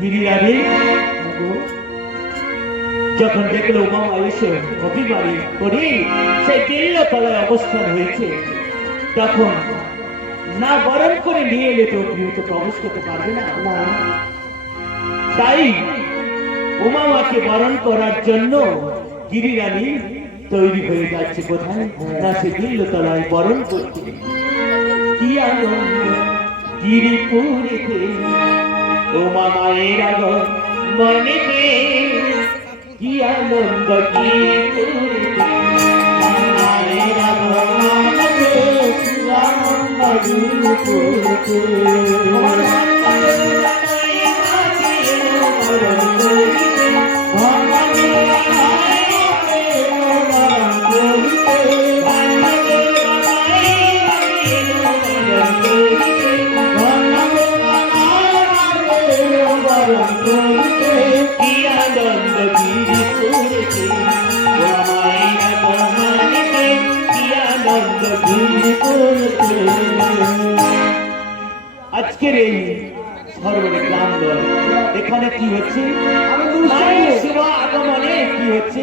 গিরিরারে যখন দেখল মামা এসে অভিমানী করি সেই দিল্ল তলায় অবস্থান হয়েছে। তখন না বরণ করে নিয়ে এলে তো গৃহ তো প্রবেশ করতে পারবে না তাই উমামাকে বরণ করার জন্য গিরিরানী তৈরি হয়ে যাচ্ছে কোথায় না, সে দিল্ল তলায় বরণ করতে। কি আনন্দ গিরিপুরেতে উমা মায়ের আগর মনেতে। কি আনন্দ মায়ের আগর মনেতে কি আনন্দ আজকের এই সর্বরে গ্রাম দল এখানে কি হচ্ছে? শুভ আগমনে কি হচ্ছে?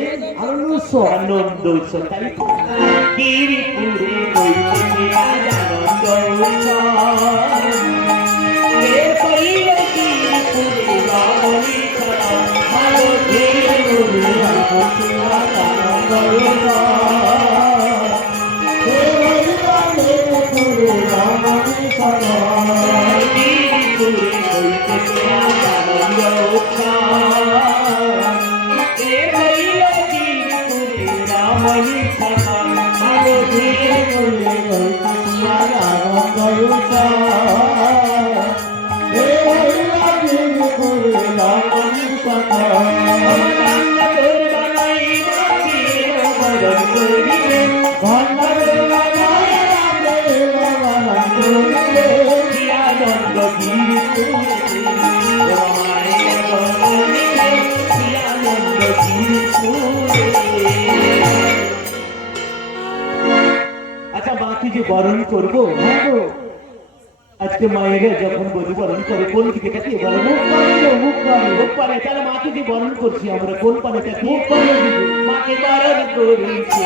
আনন্দ উৎসব তাই? গিরিপুরে ধীরে গুরু বরণ করব? আজকে মায়েরা যখন বলি বরণ করে কোন দিকে মুখ মাকে যে বরণ করছি আমরা কোন পানে মাকে বরণ করেছে।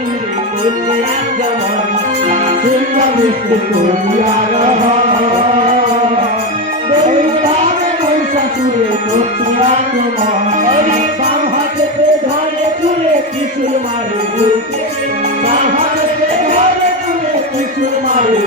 করছে আক্রমণ সিংহ কৃষ্টি করিয়া ওই ভাবে মহিষাসুরে করছে আক্রমণ ওই বাম হাতে হাতে ধরে তুলে ত্রিশূল মারে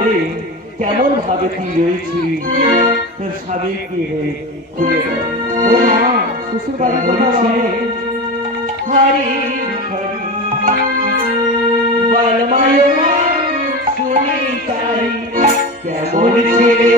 ভাবে কেমন ভাবে তুই রয়েছি? তোর স্বামী কি হয়ে খুলে ও মা শ্বশুর বাড়ি হরি হরি। কেমন ছেলে?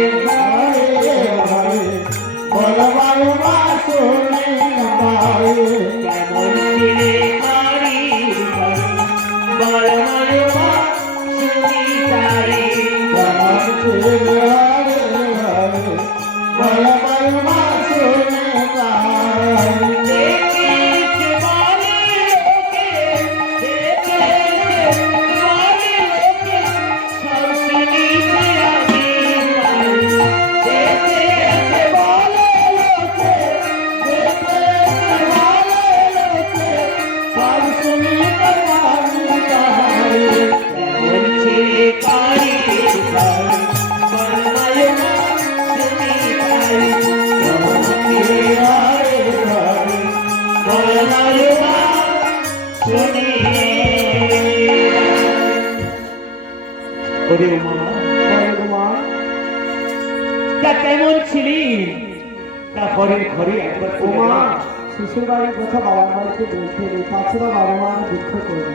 কথা বাবার বলতে নেই তাছাড়া বাবা মা দুঃখ করবে।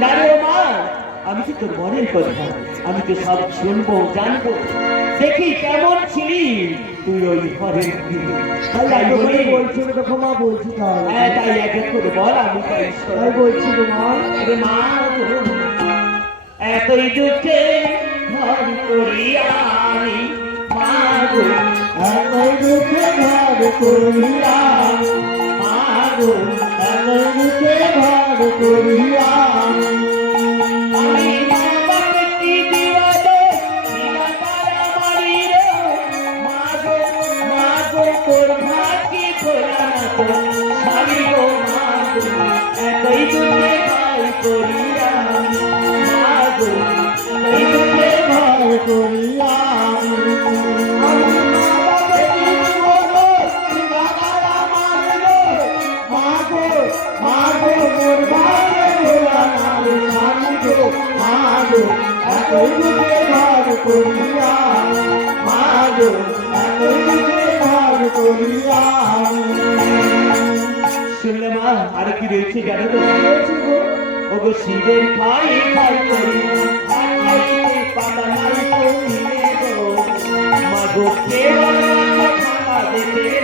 না রে মা আমি তো তোর মনের কথা? আমি তো সব শুনব জানব। দেখি কেমন ছিলি তুই ওই ঘরের তাই বলছি দেখো মা বলছি হ্যাঁ তাই এক এক করে বল আমি তাই বলছি তো মা। রে মা এতই দুঃখে ঘর করি আমি। মা দুঃখে ঘর এমন কে করিয়া Amen.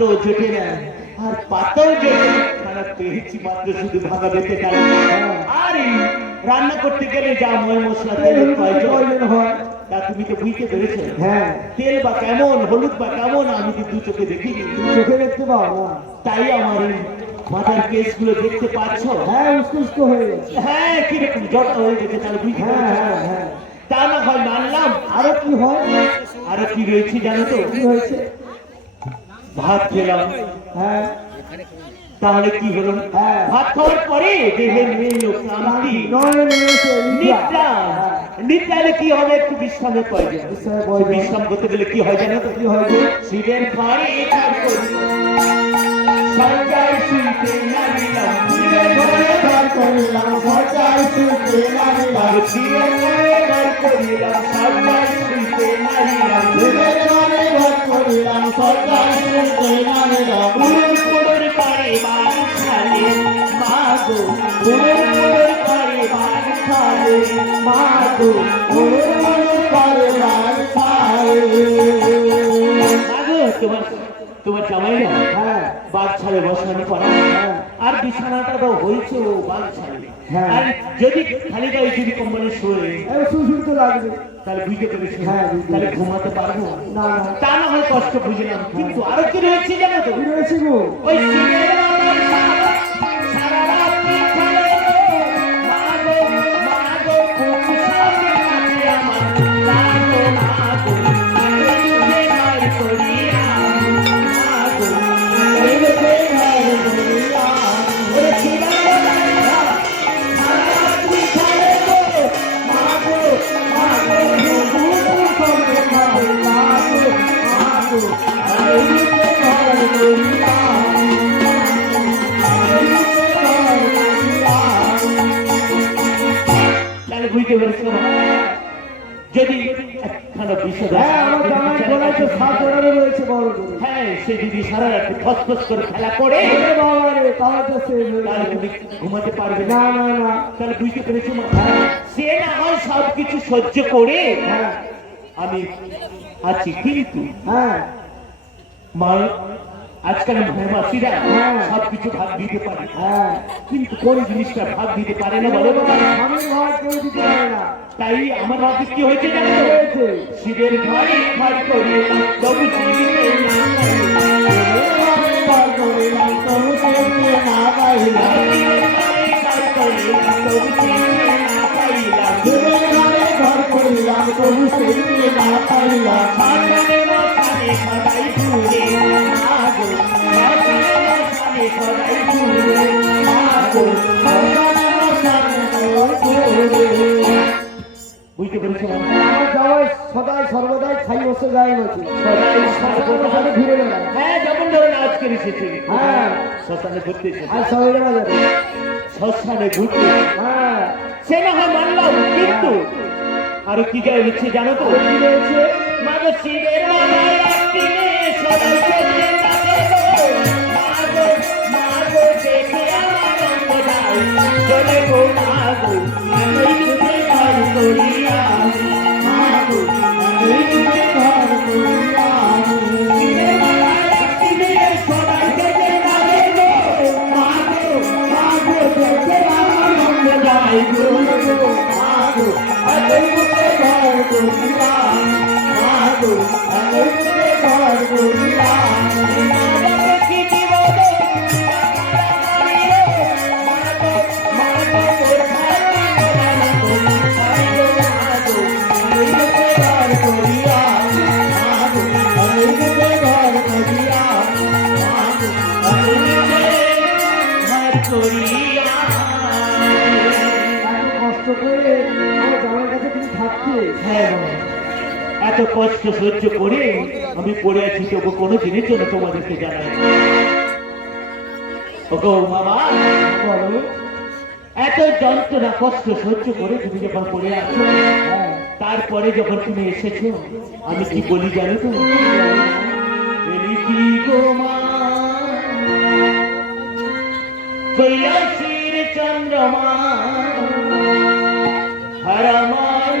পাত্র জোটে না আর পাত্র জোটে খানা পেয়েছি মাত্র শুধু ভাগা বেঁচে গেল আর রান্না করতে গেলে যা ময় মশলা তেলের প্রয়োজন। হয়। তা তুমি তো বুঝতে পেরেছ। হ্যাঁ। তেল বা কেমন হলুদ বা কেমন আমি তো দু চোখে দেখিনি। চোখে দেখতে পাও না। তাই আমার মাথার কেসগুলো দেখতে পাচ্ছ? হ্যাঁ উস্কুস্ক হয়ে গেছে। হ্যাঁ কীরকম জট হয়ে গেছে তাহলে বুঝতে হ্যাঁ? হ্যাঁ হ্যাঁ। তা না হয় মানলাম। আরও কি হয়? আরও কি রয়েছে জানো তো? কি হয়েছে? ভাত খেলাম হ্যাঁ? তাহলে কি হলো? হ্যাঁ। ভাত খাওয়ার পরে দেহে নিয়ে এলো ক্লান্তি নয় নিয়েছে নিদ্রা নিদ্রালে কি হবে? একটু বিশ্রামের প্রয়োজন বিশ্রাম করতে গেলে কি হয় জানো? তো কি হয়েছে শিবের ঘরে কাজ করি। সরকার শুনতে নামিলাম। শিবের ঘরে ঘর করিলাম। সরকার শুনতে লাগলাম শিবের ঘরে ঘর করিলাম। সরকার শুনতে নামিলাম। তোমার তোমার জামাই না? হ্যাঁ। বাঘ ছাড়ে বসানো করা। হ্যাঁ। আর বিছানাটা তো হয়েছে ও বাঘ ছাড়ে। হ্যাঁ। আর যদি খালি গায়ে যদি কম্বলে শোয়ে এবার তো লাগবে তাহলে বুঝতে পেরেছি? হ্যাঁ, তাহলে ঘুমাতে পারব? না না। তা না হয় কষ্ট বুঝলাম কিন্তু আরও কি রয়েছে জানো তো? রয়েছে গো? ওই সিনের খসখস করে খেলা করে ওরে বাবা রে তাহলে তো সে তাহলে তুমি ঘুমাতে পারবে না। না না না তাহলে বুঝতে পেরেছি সে না হয় সব সহ্য করে হ্যাঁ আমি আছি, কিন্তু হ্যাঁ মা, আজকাল মাসিরা হ্যাঁ। সব কিছু ভাগ দিতে পারে। কিন্তু কোন জিনিসটা ভাগ দিতে পারে না বলো তাই আমার ভাবে কি হয়েছে জানো? শিবের ঘরে ঘর করে তবু জীবিতে তবু দেখতে না পাইলাম শিবের ঘরে ঘর করে তবু জীবিতে না পাইলাম জীবনে ঘরে ঘর করিলাম তবু দেখতে না পাইলাম শ্মশানে মশানে সদাই ঘুরে মাগো শ্মশানে মশানে সদাই ঘুরে মাগো সন্তানে মশানে ঘর বুঝতে পেরেছ সদাই সর্বদাই খাই, বসে যায় নাকি? সদাই সর্বদা সর্বদাই আজকে হ্যাঁ। শ্মশানে ঘুরতে এসেছে আর শ্মশানে ঘুরতে হ্যাঁ সে না হয় মানলাম কিন্তু আরও কি গায়ে হচ্ছে জানো তো কি মাগো গো। মাগো, অঙ্গ দাও। চলে গো মাগো, এই দুধে ঘর করিয়া। এত কষ্ট সহ্য করে আমি পড়ে আছি, তবু কোনো দিনের জন্য তোমাদেরকে জানাই এত যন্ত্রণা, কষ্ট সহ্য করে তুমি যখন পড়ে আছো, তারপরে যখন তুমি এসেছ, আমি কি বলি জানো তো? চন্দ্রমা হরমান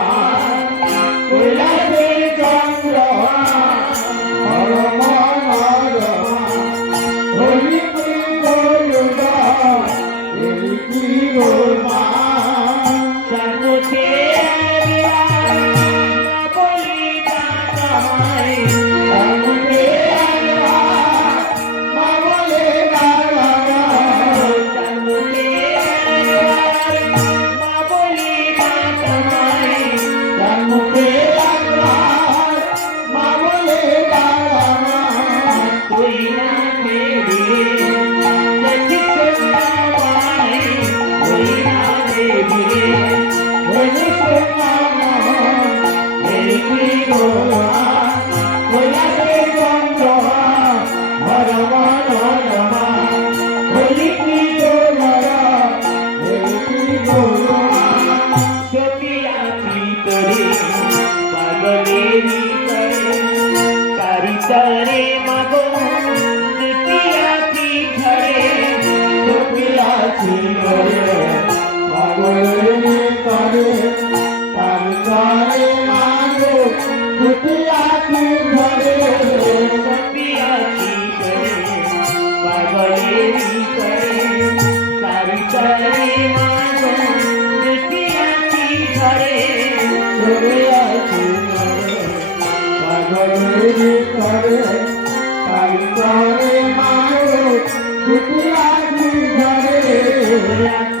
ধরে আছি পাগলের ভিতরে পাগলে মায়ের দুটি আগুন ধরে